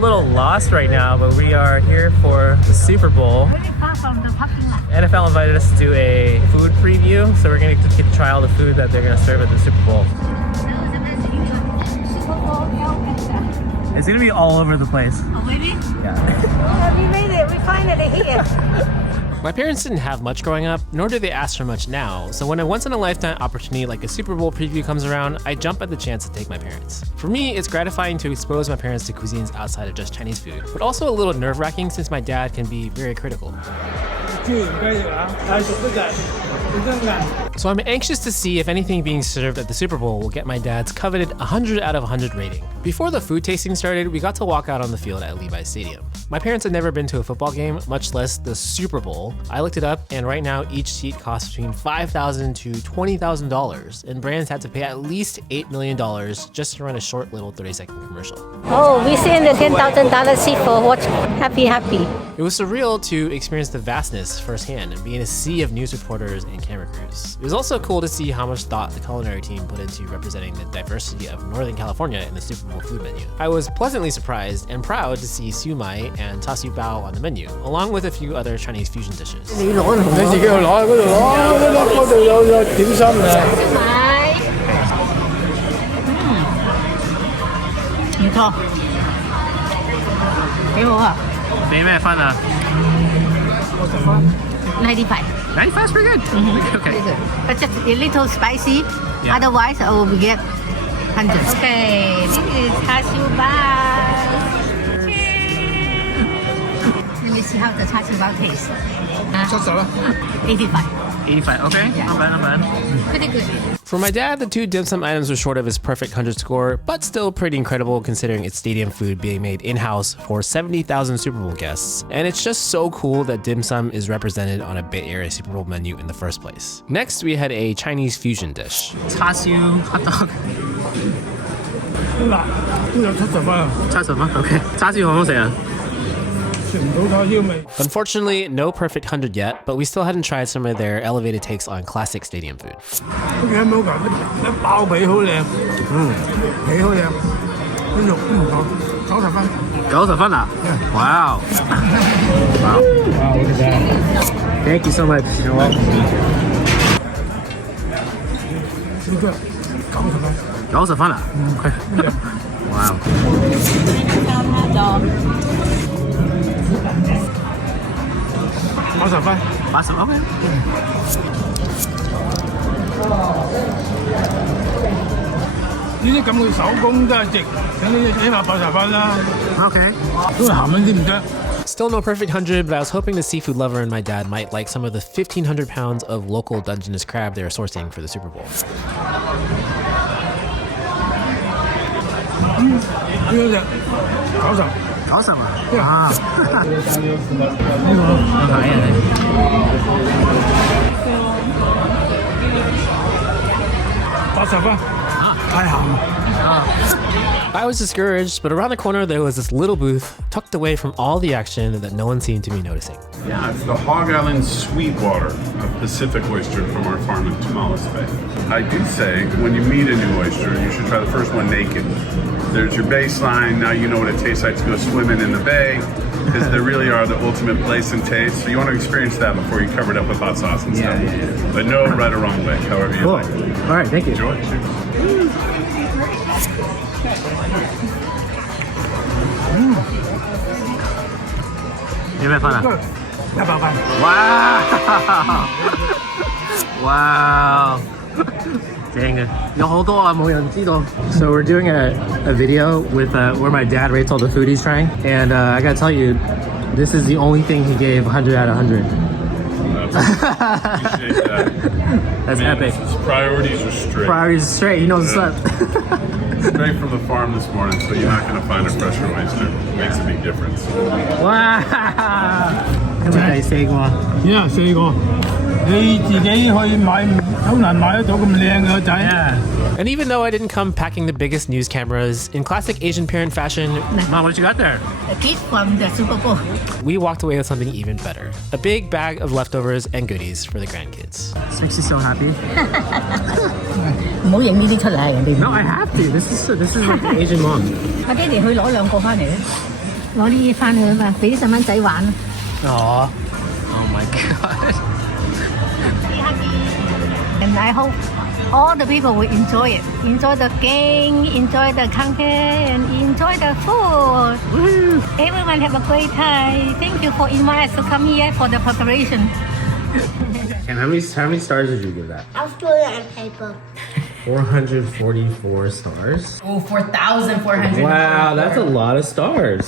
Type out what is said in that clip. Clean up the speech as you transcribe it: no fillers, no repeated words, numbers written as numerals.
little lost right now, but we are here for the Super Bowl. NFL invited us to do a food preview, so we're going to get to try all the food that they're going to serve at the Super Bowl. It's going to be all over the place. Oh, maybe? Yeah. We made it. We finally here. My parents didn't have much growing up, nor do they ask for much now, so when a once-in-a-lifetime opportunity like a Super Bowl preview comes around, I jump at the chance to take my parents. For me, it's gratifying to expose my parents to cuisines outside of just Chinese food, but also a little nerve-wracking since my dad can be very critical. So I'm anxious to see if anything being served at the Super Bowl will get my dad's coveted 100 out of 100 rating. Before the food tasting started, we got to walk out on the field at Levi's Stadium. My parents had never been to a football game, much less the Super Bowl. I looked it up, and right now each seat costs between $5,000 to $20,000, and brands had to pay at least $8 million just to run a short little 30-second commercial. Oh, we seen the $10,000 seat for watch Happy. It was surreal to experience the vastness firsthand and be in a sea of news reporters and camera crews. It was also cool to see how much thought the culinary team put into representing the diversity of Northern California in the Super Bowl food menu. I was pleasantly surprised and proud to see siu mai and char siu bao on the menu, along with a few other Chinese fusion dishes. $95. 95 is pretty good. Okay. Pretty good. But just a little spicy. Yeah. Otherwise, I will get 100. Okay, this is char siu bao. Let me see how the char siu bao tastes. 85. 85, okay. Yeah. Not bad, not bad. Pretty good. For my dad, the two dim sum items were short of his perfect 100 score, but still pretty incredible considering it's stadium food being made in-house for 70,000 Super Bowl guests. And it's just so cool that dim sum is represented on a Bay Area Super Bowl menu in the first place. Next, we had a Chinese fusion dish. Char siu hot dog. 70蚊, okay. Char siu 好唔好食啊? Unfortunately, no perfect 100 yet, but we still hadn't tried some of their elevated takes on classic stadium food. 90分啊? Wow. Wow. Thank you so much. You're welcome. 90分啊? Okay. Wow. 80分，80 OK。呢啲咁嘅手工都係值，咁呢起碼80分啦。Okay. 都係鹹啲唔得。 Still no perfect 100, but I was hoping the seafood lover and my dad might like some of the 1,500 pounds of local Dungeness crab they were sourcing for the Super Bowl. 呢個值90。90啊！哇！呢個睇人哋80分，太鹹。I was discouraged, but around the corner there was this little booth tucked away from all the action that no one seemed to be noticing. Yeah, it's the Hog Island Sweetwater, a Pacific oyster from our farm in Tomales Bay. I do say, when you meet a new oyster, you should try the first one naked. There's your baseline, now you know what it tastes like to go swimming in the bay, because they really are the ultimate place and taste. So you want to experience that before you cover it up with hot sauce and stuff. Yeah. But no right or wrong way, however you like. All right, thank you. Enjoy. Cheers. 有咩分啊？100分。哇！哇！正嘅，有好多啊，冇人知道。So we're doing a video with where my dad rates all the food he's trying, and I gotta tell you, this is the only thing he gave 100 out of 100. Appreciate that. That's epic. His priorities are straight. Priorities straight. He knows what's up. Straight from the farm this morning, so you're not going to find a fresher oyster. It makes a big difference. Wow! 今日第4個。Yeah, 4個。你自己去買，好難買得到咁靚嘅仔。Yeah. And even though I didn't come packing the biggest news cameras, in classic Asian parent fashion, Mom, what you got there? A gift from the Super Bowl. We walked away with something even better. A big bag of leftovers and goodies for the grandkids. Makes you so happy. 唔好影呢啲出嚟，人哋。No, I have to. This is like the Asian mom. 我爹哋去攞2個翻嚟咧。攞啲嘢翻去啊嘛，俾啲細蚊仔玩。Aw. Oh my god. And I hope all the people will enjoy it. Enjoy the game, enjoy the content, and enjoy the food. Woo. Everyone have a great time. Thank you for inviting us to come here for the preparation. And how many stars did you give that? I'll do it on paper. 444 stars. Oh, 4,400. Wow, that's a lot of stars.